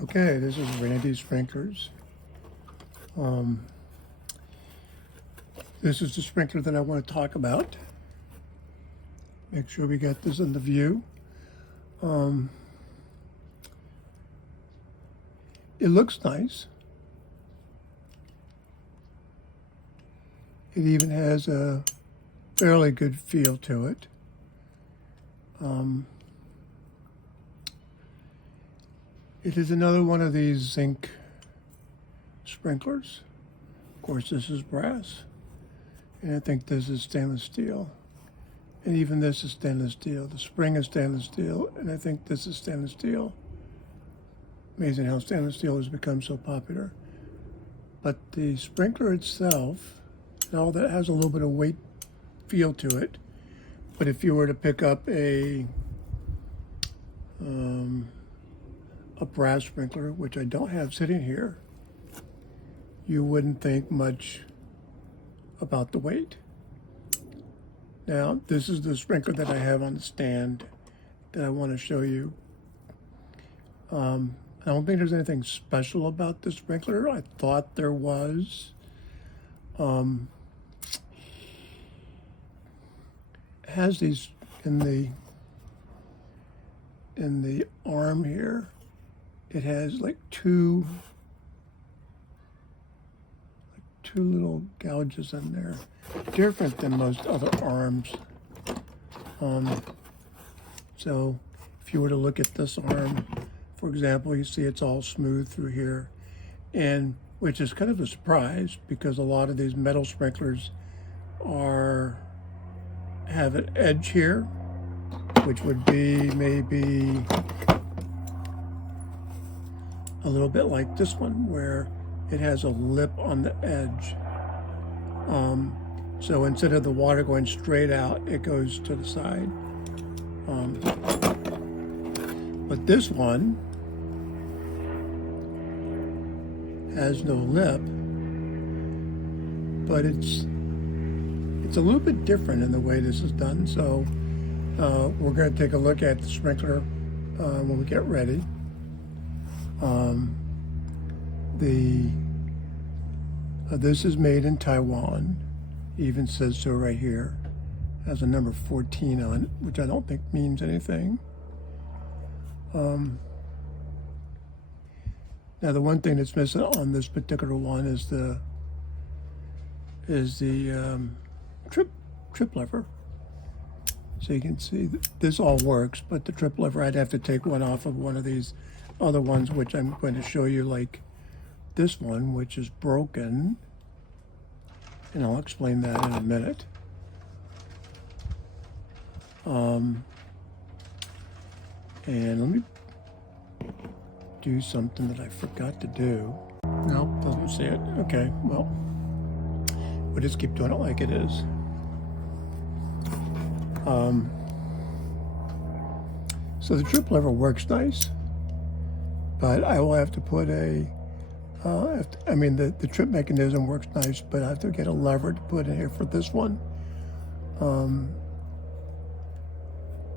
Okay, this is Randy's Sprinklers. This is the sprinkler that I want to talk about. Make sure we got this in the view. It looks nice. It even has a fairly good feel to it. It is another one of these zinc sprinklers. Of course, this is brass, and I think this is stainless steel. And even this is stainless steel. The spring is stainless steel, and I think this is stainless steel. Amazing how stainless steel has become so popular. But the sprinkler itself, now that has a little bit of weight feel to it. But if you were to pick up a brass sprinkler, which I don't have sitting here, you wouldn't think much about the weight. Now, this is the sprinkler that I have on the stand that I want to show you. I don't think there's anything special about this sprinkler. I thought there was. It has these in the arm here. It has like two little gouges in there, different than most other arms. So if you were to look at this arm, for example, you see it's all smooth through here, and which is kind of a surprise because a lot of these metal sprinklers have an edge here, which would be maybe a little bit like this one, where it has a lip on the edge. So instead of the water going straight out, it goes to the side. But this one has no lip, but it's a little bit different in the way this is done. So we're going to take a look at the sprinkler when we get ready. This is made in Taiwan. Even says so right here. Has a number 14 on it, which I don't think means anything. Now the one thing that's missing on this particular one is the trip lever. So you can see this all works, but the trip lever, I'd have to take one off of one of these other ones, which I'm going to show you, like this one, which is broken. And I'll explain that in a minute. And let me do something that I forgot to do. Nope, doesn't see it. Okay, well, we'll just keep doing it like it is. So the trip lever works nice, but I will have to put the trip mechanism works nice, but I have to get a lever to put in here for this one.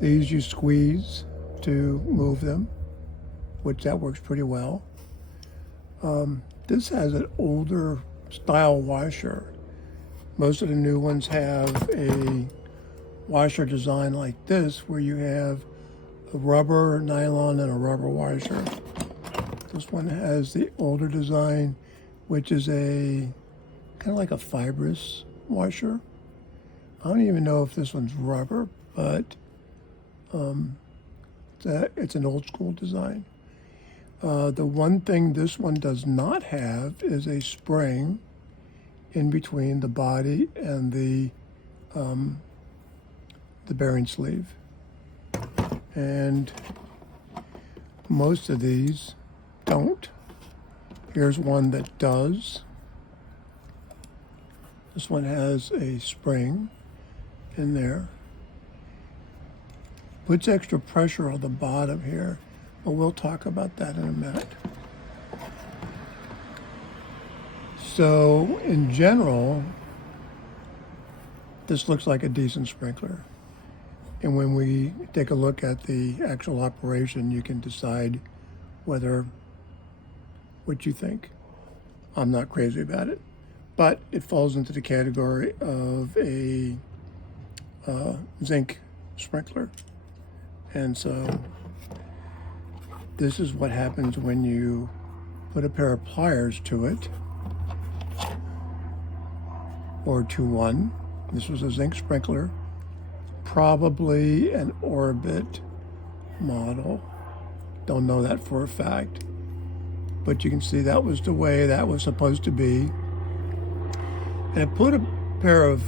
These you squeeze to move them, which that works pretty well. This has an older style washer. Most of the new ones have a washer design like this, where you have a rubber, nylon, and a rubber washer. This one has the older design, which is a kind of like a fibrous washer. I don't even know if this one's rubber, but it's an old school design. The one thing this one does not have is a spring in between the body and the bearing sleeve. And most of these don't. Here's one that does. This one has a spring in there. Puts extra pressure on the bottom here, but we'll talk about that in a minute. So in general, this looks like a decent sprinkler. And when we take a look at the actual operation, you can decide whether what you think. I'm not crazy about it, but it falls into the category of a zinc sprinkler. And so this is what happens when you put a pair of pliers to it, or to one. This was a zinc sprinkler, probably an Orbit model. Don't know that for a fact, but you can see that was the way that was supposed to be. And it put a pair of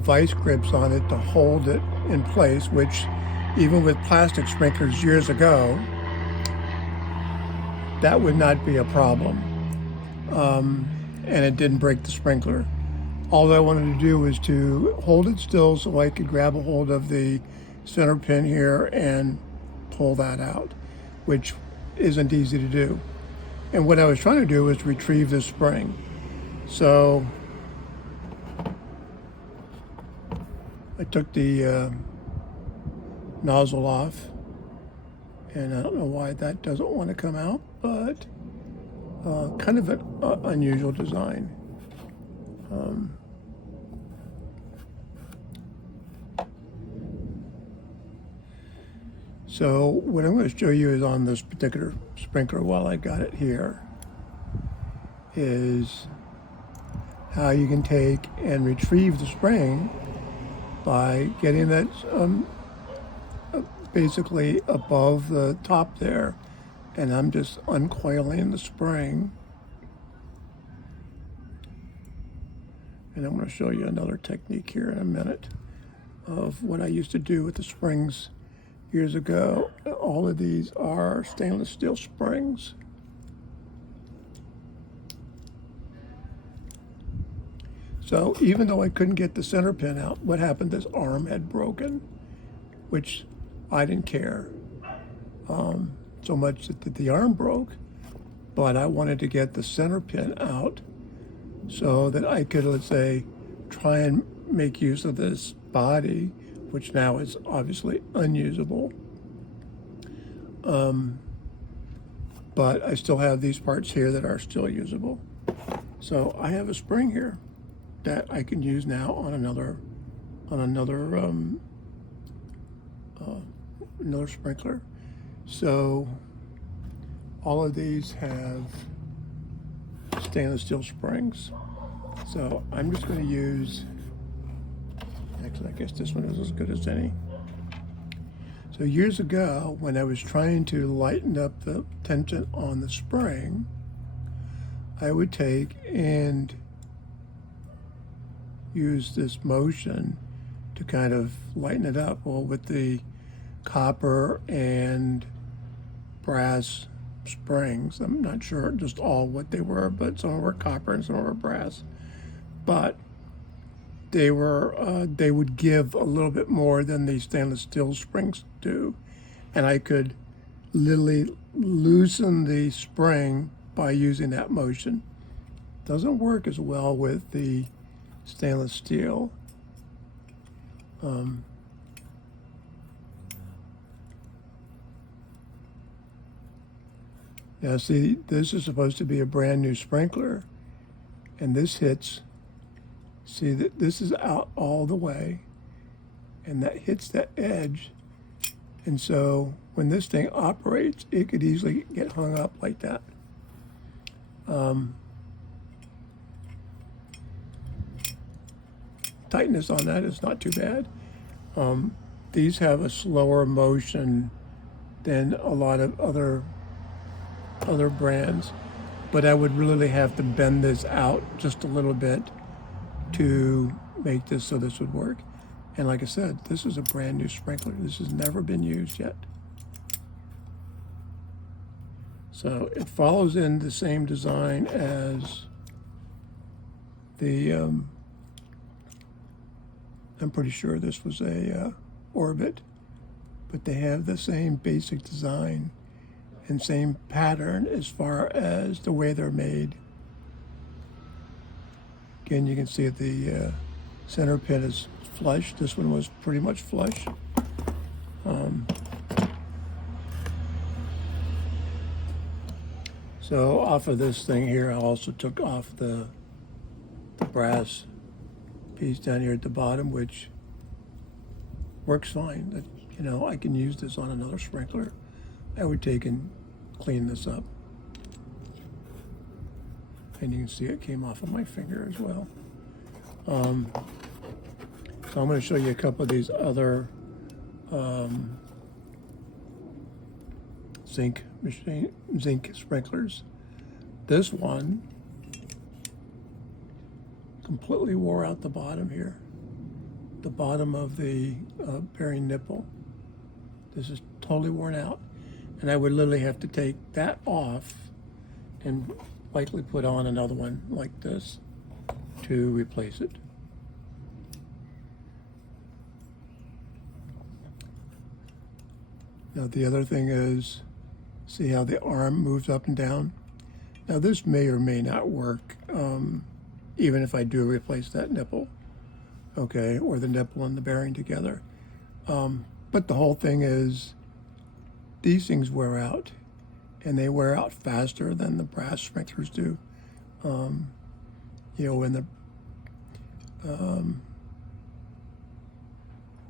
vice grips on it to hold it in place, which even with plastic sprinklers years ago, that would not be a problem. And it didn't break the sprinkler. All I wanted to do was to hold it still so I could grab a hold of the center pin here and pull that out, which isn't easy to do. And what I was trying to do was retrieve the spring. So I took the nozzle off, and I don't know why that doesn't want to come out, but kind of an unusual design. So what I'm going to show you is on this particular sprinkler, while I got it here, is how you can take and retrieve the spring by getting that basically above the top there. And I'm just uncoiling the spring. And I'm going to show you another technique here in a minute of what I used to do with the springs years ago. All of these are stainless steel springs. So even though I couldn't get the center pin out, what happened, this arm had broken, which I didn't care so much that the arm broke, but I wanted to get the center pin out so that I could, let's say, try and make use of this body, which now is obviously unusable. But I still have these parts here that are still usable. So I have a spring here that I can use now on another sprinkler. So all of these have stainless steel springs. So I'm just going to use, actually I guess this one is as good as any. So years ago, when I was trying to lighten up the tension on the spring, I would take and use this motion to kind of lighten it up. Well, with the copper and brass springs, I'm not sure just all what they were, but some were copper and some were brass. But they would give a little bit more than the stainless steel springs do. And I could literally loosen the spring by using that motion. Doesn't work as well with the stainless steel. Now see, this is supposed to be a brand new sprinkler, and this hits, see that this is out all the way, and that hits that edge. And so when this thing operates, it could easily get hung up like that. Tightness on that is not too bad. These have a slower motion than a lot of other brands, but I would really have to bend this out just a little bit to make this so this would work. And like I said, this is a brand new sprinkler. This has never been used yet. So it follows in the same design as the, I'm pretty sure this was a Orbit, but they have the same basic design and same pattern as far as the way they're made. Again, you can see that the center pin is flush. This one was pretty much flush. So off of this thing here, I also took off the brass piece down here at the bottom, which works fine. That, you know, I can use this on another sprinkler. I would take and clean this up. And you can see it came off of my finger as well. So I'm going to show you a couple of these other zinc sprinklers. This one completely wore out the bottom here, the bottom of the bearing nipple. This is totally worn out, and I would literally have to take that off and likely put on another one like this to replace it. Now the other thing is, see how the arm moves up and down? Now this may or may not work, even if I do replace that nipple, okay, or the nipple and the bearing together. But the whole thing is, these things wear out, and they wear out faster than the brass sprinklers do. You know, when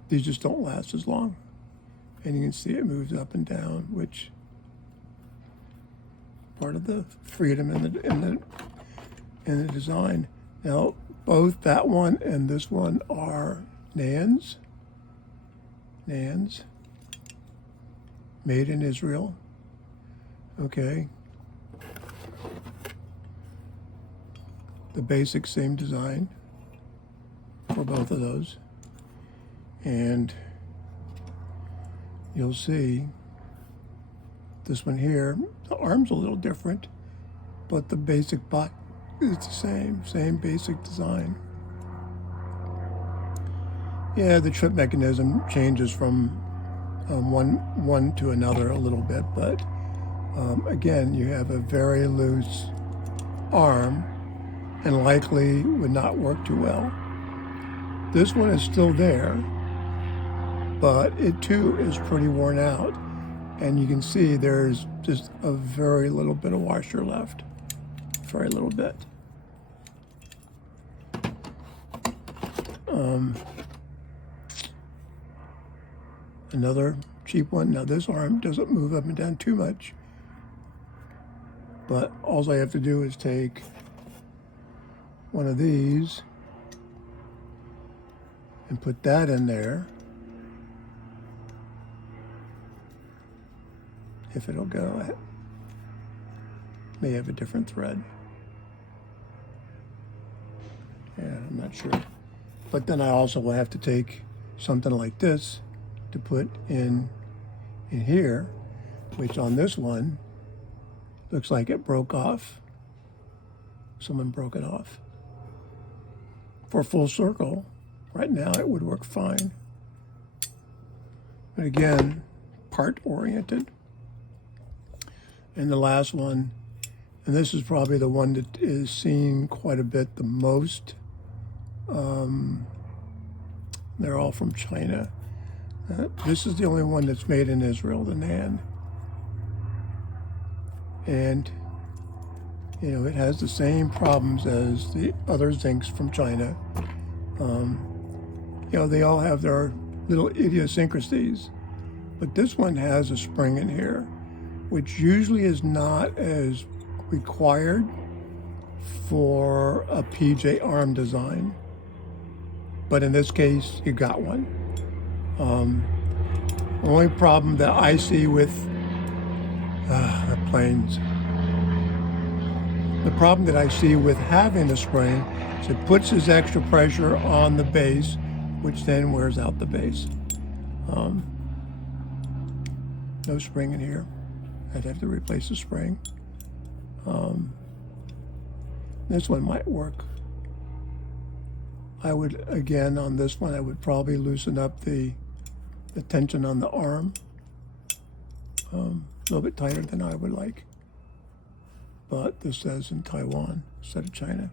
these just don't last as long. And you can see it moves up and down, which part of the freedom in the design. Now, both that one and this one are Nans, made in Israel. Okay. The basic same design for both of those. And you'll see this one here, the arm's a little different, but the basic bot is the same basic design. Yeah, the trip mechanism changes from one to another a little bit, but again, you have a very loose arm and likely would not work too well. This one is still there, but it too is pretty worn out. And you can see there's just a very little bit of washer left, very little bit. Another cheap one. Now this arm doesn't move up and down too much, but all I have to do is take one of these and put that in there, if it'll go. It may have a different thread. Yeah, I'm not sure. But then I also will have to take something like this to put in here, which on this one looks like it broke off. Someone broke it off. For full circle, right now it would work fine. But again, part oriented. And the last one, and this is probably the one that is seen quite a bit the most. They're all from China. This is the only one that's made in Israel, the Nan. And, you know, it has the same problems as the other zincs from China. You know, they all have their little idiosyncrasies. But this one has a spring in here, which usually is not as required for a PJ arm design. But in this case, you got one. The only problem that I see with airplanes, the problem that I see with having a spring is it puts this extra pressure on the base, which then wears out the base. No spring in here. I'd have to replace the spring. This one might work. I would, again, on this one, I would probably loosen up the tension on the arm a little bit tighter than I would like. But this says in Taiwan instead of China.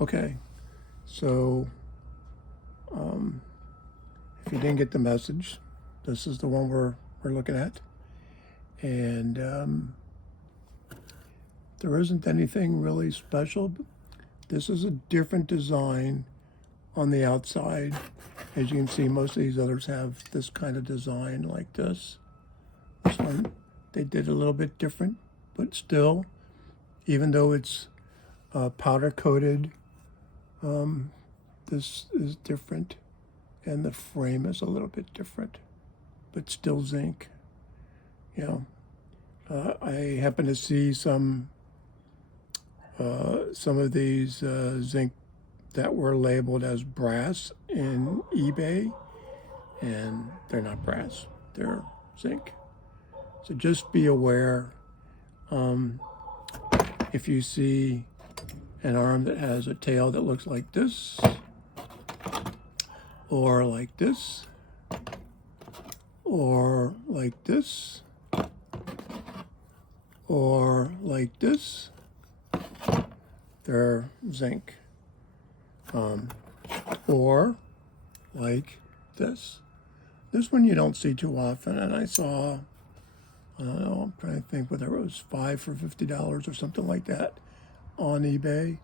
Okay, so if you didn't get the message, this is the one we're looking at. And There isn't anything really special. This is a different design on the outside. As you can see, most of these others have this kind of design like this. This one, they did a little bit different, but still, even though it's powder coated, this is different, and the frame is a little bit different, but still zinc. You know, I happen to see some of these zinc that were labeled as brass in eBay, and they're not brass, they're zinc. So just be aware, if you see an arm that has a tail that looks like this, or like this, or like this, or like this, they're zinc. Or like this. This one you don't see too often, and I saw, I don't know, I'm trying to think whether it was 5 for $50 or something like that on eBay.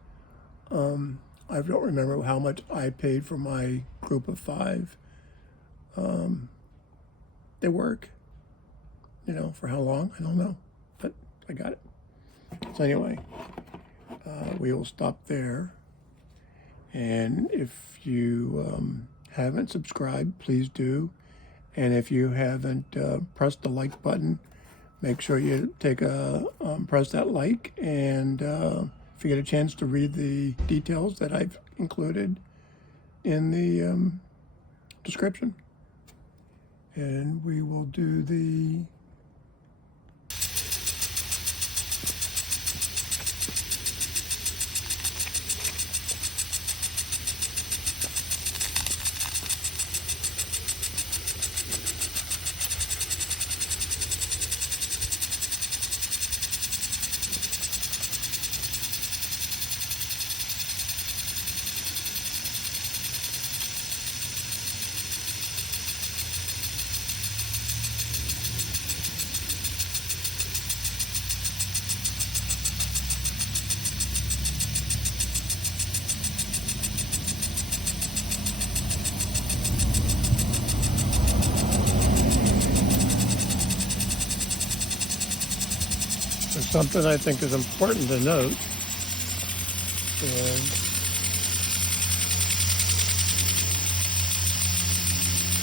I don't remember how much I paid for my group of 5. They work. You know, for how long? I don't know, but I got it. So anyway, we will stop there. And if you haven't subscribed, please do. And if you haven't pressed the like button, make sure you press that like. And if you get a chance to read the details that I've included in the description. And we will do the There's something I think is important to note, and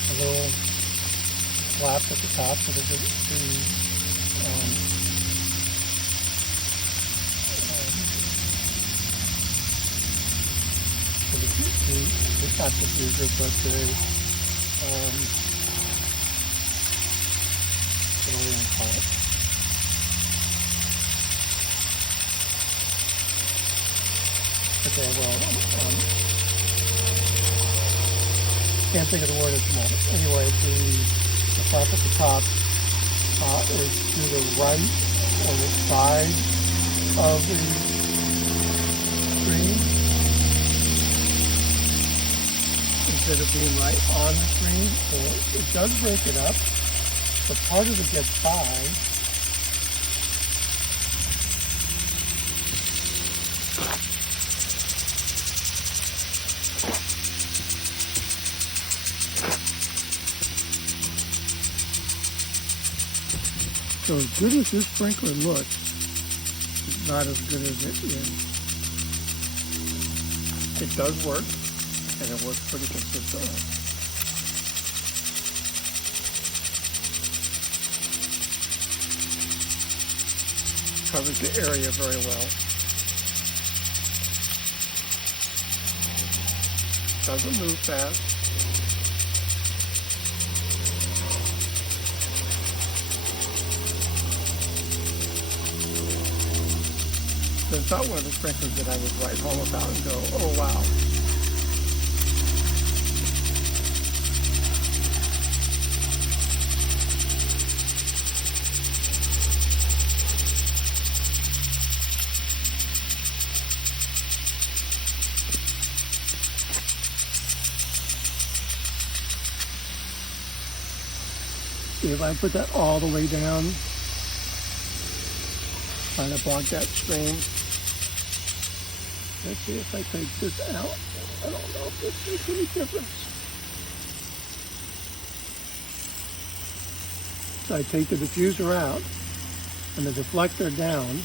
a little flap at the top so that not the diffuser, but what do we want to call it? Okay, well, can't think of the word at the moment. Anyway, the flap at the top is to the right or the side of the screen instead of being right on the screen. So it does break it up, but part of it gets by. So as good as this sprinkler looks, it's not as good as it is. It does work, and it works pretty consistently. Covers the area very well. Doesn't move fast. So it's not one of the sprinklers that I would write home about and go, oh wow. If I put that all the way down, trying to block that stream. Let's see if I take this out. I don't know if this makes any difference. So I take the diffuser out and the deflector down.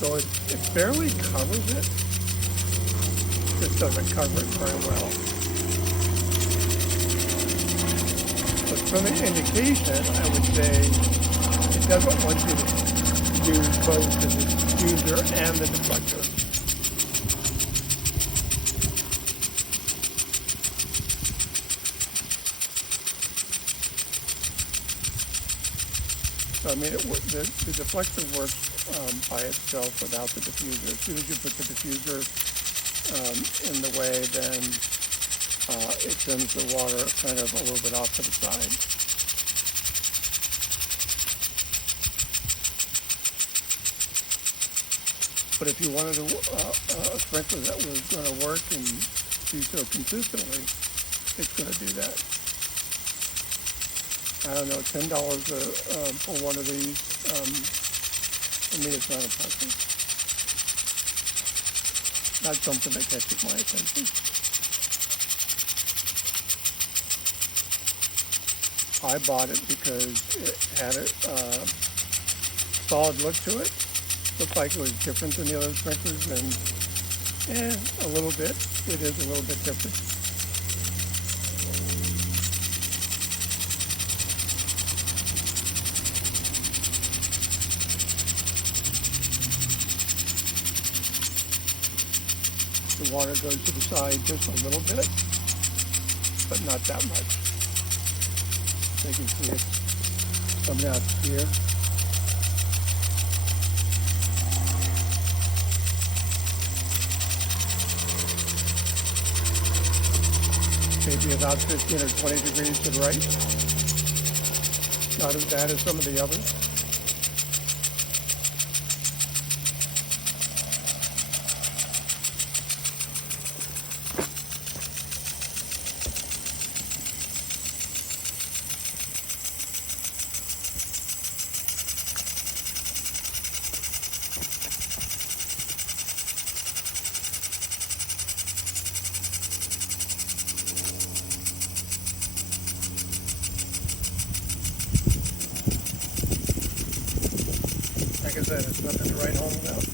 So it barely covers it. Just doesn't cover it very well. But from the indication, I would say it doesn't want you to use both the diffuser and the deflector. So I mean, the deflector works by itself without the diffuser. As soon as you put the diffuser in the way, then it sends the water kind of a little bit off to the side. But if you wanted a sprinkler that was going to work and do so consistently, it's going to do that. I don't know, $10 for one of these. For me, it's not impressive. Not something that catches my attention. I bought it because it had a solid look to it. Looked like it was different than the other sprinklers, and a little bit. It is a little bit different. The water goes to the side just a little bit, but not that much. So you can see it coming out here. Maybe about 15 or 20 degrees to the right. Not as bad as some of the others. Like I said, it's nothing to write home about.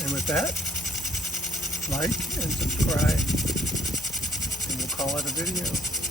And with that, like and subscribe, and we'll call it a video.